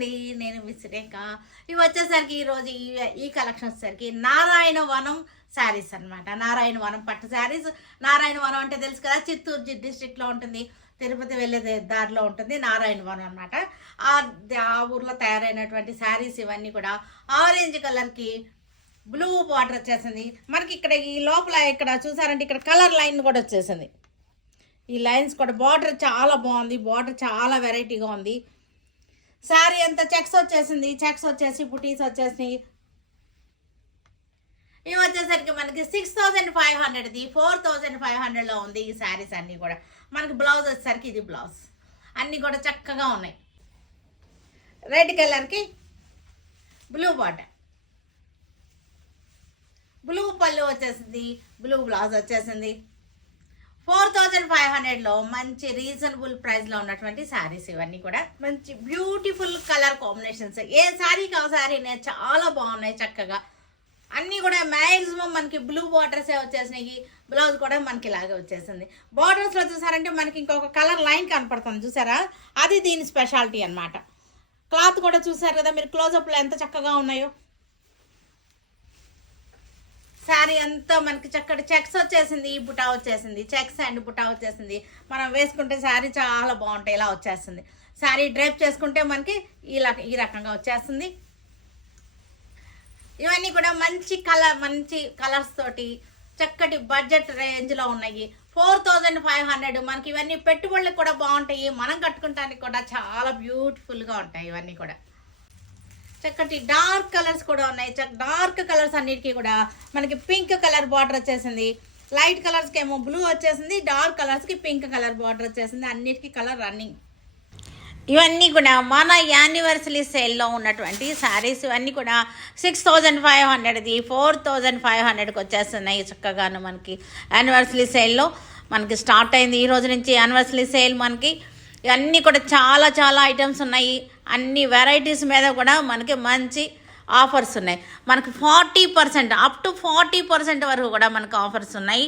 అండి, నేను విసిరేక. ఇవి వచ్చేసరికి ఈరోజు ఈ కలెక్షన్ వచ్చేసరికి నారాయణవనం శారీస్ అనమాట. నారాయణవనం పట్టు శారీస్. నారాయణవనం అంటే తెలుసు కదా, చిత్తూరు డిస్ట్రిక్ట్లో ఉంటుంది, తిరుపతి వెళ్ళే దారిలో ఉంటుంది నారాయణవనం అనమాట. ఆ ఊర్లో తయారైనటువంటి శారీస్ ఇవన్నీ కూడా ఆరెంజ్ కలర్కి బ్లూ బార్డర్ వచ్చేసింది మనకి. ఇక్కడ ఈ లోపల ఇక్కడ చూసారంటే ఇక్కడ కలర్ లైన్ కూడా వచ్చేసింది. ఈ లైన్స్ కూడా బార్డర్ చాలా బాగుంది, బార్డర్ చాలా వెరైటీగా ఉంది. శారీ అంతా చెక్స్ వచ్చేసింది, చెక్స్ వచ్చేసి బుటీస్ వచ్చేసినాయి. ఇవి వచ్చేసరికి మనకి 6500ది 4500లో ఉంది ఈ శారీస్ అన్నీ కూడా. మనకి బ్లౌజ్ వచ్చేసరికి ఇది బ్లౌజ్, అన్నీ కూడా చక్కగా ఉన్నాయి. రెడ్ కలర్కి బ్లూ బార్డర్, బ్లూ పళ్ళు వచ్చేసింది, బ్లూ బ్లౌజ్ వచ్చేసింది. 4500లో మంచి రీజనబుల్ ప్రైస్లో ఉన్నటువంటి శారీస్ ఇవన్నీ కూడా. మంచి బ్యూటిఫుల్ కలర్ కాంబినేషన్స్, ఏ శారీకి ఆ శారీనే చాలా బాగున్నాయి చక్కగా. అన్నీ కూడా మ్యాక్సిమం మనకి బ్లూ బార్డర్సే వచ్చేసినాయి. బ్లౌజ్ కూడా మనకి ఇలాగే వచ్చేసింది. బార్డర్స్లో చూసారంటే మనకి ఇంకొక కలర్ లైన్ కనపడుతుంది చూసారా, అది దీని స్పెషాలిటీ అనమాట. క్లాత్ కూడా చూసారు కదా మీరు, క్లోజప్లో ఎంత చక్కగా ఉన్నాయో. శారీ అంతా మనకి చక్కటి చెక్స్ వచ్చేసింది, బుటా వచ్చేసింది, చెక్స్ అండ్ బుటా వచ్చేసింది. మనం వేసుకుంటే శారీ చాలా బాగుంటాయి, ఇలా వచ్చేస్తుంది. శారీ డ్రైప్ చేసుకుంటే మనకి ఈ రకంగా వచ్చేస్తుంది. ఇవన్నీ కూడా మంచి కలర్స్ తోటి చక్కటి బడ్జెట్ రేంజ్లో ఉన్నాయి. 4500 మనకి. ఇవన్నీ పెట్టుబడులకు కూడా బాగుంటాయి, మనం కట్టుకుంటానికి కూడా చాలా బ్యూటిఫుల్గా ఉంటాయి. ఇవన్నీ కూడా చక్కటి డార్క్ కలర్స్ కూడా ఉన్నాయి. డార్క్ కలర్స్ అన్నిటికీ కూడా మనకి పింక్ కలర్ బార్డర్ వచ్చేసింది. లైట్ కలర్స్కి ఏమో బ్లూ వచ్చేసింది, డార్క్ కలర్స్కి పింక్ కలర్ బార్డర్ వచ్చేసింది. అన్నిటికీ కలర్ రన్నింగ్. ఇవన్నీ కూడా మన యానివర్సరీ సేల్లో ఉన్నటువంటి శారీస్. ఇవన్నీ కూడా 6500ది 4500కి వచ్చేస్తున్నాయి చక్కగాను. మనకి యానివర్సరీ సేల్లో మనకి స్టార్ట్ అయింది ఈ రోజు నుంచి యానివర్సరీ సేల్. మనకి ఇవన్నీ కూడా చాలా చాలా ఐటమ్స్ ఉన్నాయి. అన్ని వెరైటీస్ మీద కూడా మనకి మంచి ఆఫర్స్ ఉన్నాయి. మనకి 40% అప్ టు 40% వరకు కూడా మనకు ఆఫర్స్ ఉన్నాయి.